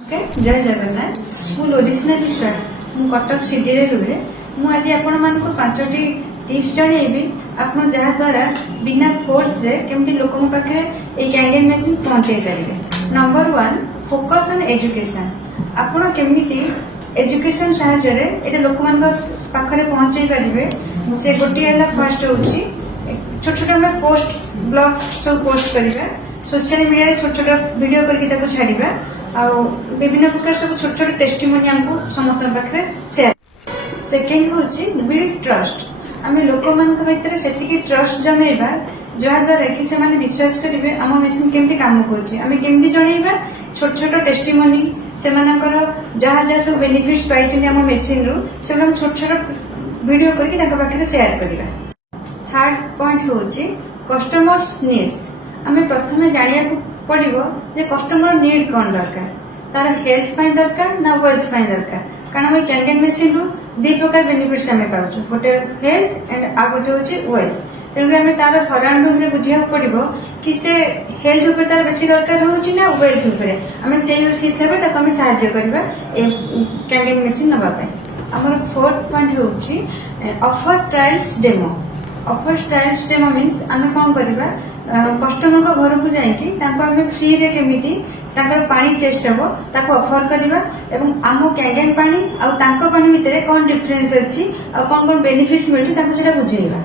जय जगन्नाथ मु लोडिस्ना विश्वास मु कटक सिटी रे रुहे मु आज आपण मानको 5टी टिप्स जणेबी आपण जहा द्वारा बिना फोर्स रे केमती लोकन पाखे ए कैंगेन मशीन पहुंचे पारिबे। Number 1 focus on education. आपण केमती एजुकेशन सहायता रे एटा लोकन पाखरे पहुंचे पारिबे से गोटी हला फर्स्ट होची छोट छोट हम पोस्ट ब्लॉग्स सब पोस्ट करिबा सोशल मीडिया रे छोट छोट वीडियो करके ताको छाड़िबा आ विभिन्न प्रकार सब छोट छोट टेस्टिमोनी हमको समस्त पाखे शेयर। सेकेंड होची बिल्ड ट्रस्ट। आमे लोक मान भीतर सेतिकी ट्रस्ट जमेबा जहा द्वारा कि से माने विश्वास करिवे आम मशीन केमती काम करछि आमे केमती जणैबा छोट छोट टेस्टिमोनी से मानकर जहा जहा सब बेनिफिट्स पाइछन आम मशीन रो से हम छोट छोट वीडियो करके ताका पाखे शेयर करिबा। थर्ड पॉइंट होची कस्टमर्स नीड्स। आमे प्रथमे जानिया पड़िबो जे कस्टमर नीड कोन दरकार तार हेल्थ पाई दरकार ना वेल्थ पाई दरकार कारण हम कैंगेन मशीन रो दि प्रकार बेनिफिट्स हमें पाउछु गोटे हेल्थ एंड आ गोटे होची वेल्थ। तेणु हमें तार सराउंडिंग रे बुझिया पड़िबो कि से हेल्थ ऊपर तार बेसी दरकार होची ना वेल्थ ऊपर हमें सेही हिसाब रे ताको हम सहायता करबा ए कैंगेन मशीन नबा पाई। हमर फोर्थ पॉइंट होची offer trials demo. Offer trials demo means आमे कोन करबा कस्टमर को घर को जाइकी ताको हमें फ्री रे केमिति ताकर पानी टेस्ट हबो ताको ऑफर करबा एवं आमो कैंगेन पानी आ ताको पानी भितरे कोन डिफरेंस अछि आ कोन कोन बेनिफिट्स मिलछि ताको सेटा बुझेइबा।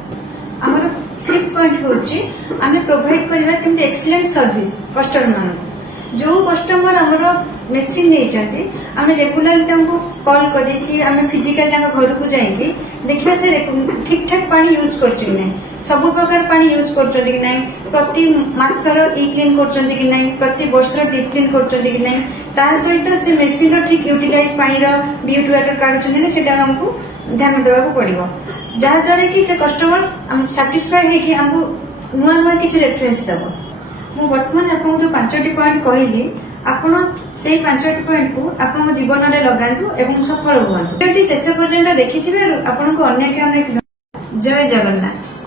हमर फिफ्थ पॉइंट होछि आमे प्रोवाइड करबा केमिति एक्सीलेंट सर्विस कस्टमर मानको। जो कस्टमर हमरो मशीन नै चाहते आमे रेगुलरली ताको कॉल करी कि आमे फिजिकल ताको घर को जाइकी देखिबा से ठीक ठाक पानी यूज करछि नै सब प्रकार पानी यूज करछन कि नहीं प्रति मासर ई क्लीन करछन कि नहीं प्रति वर्ष डीप क्लीन करछन कि नहीं ता सहित से मशीन रो ठीक यूटिलाइज पानी रो ब्यूटी वाटर काढछन ने सेटा हमको ध्यान देबा को पड़िबो जहा द्वारा कि से कस्टमर हम सैटिस्फाई हे कि हमको नुआ नुआ किछ रेफरेंस देबो। मु वर्तमान आपन जो 5टी पॉइंट कहली आपण सेही 5टी पॉइंट को आपन जीवन रे लगांतु एवं सफल होवंतु। एटी शेष पर्यंत देखिथिबे आपन को अनेक अनेक जय जगन्नाथ।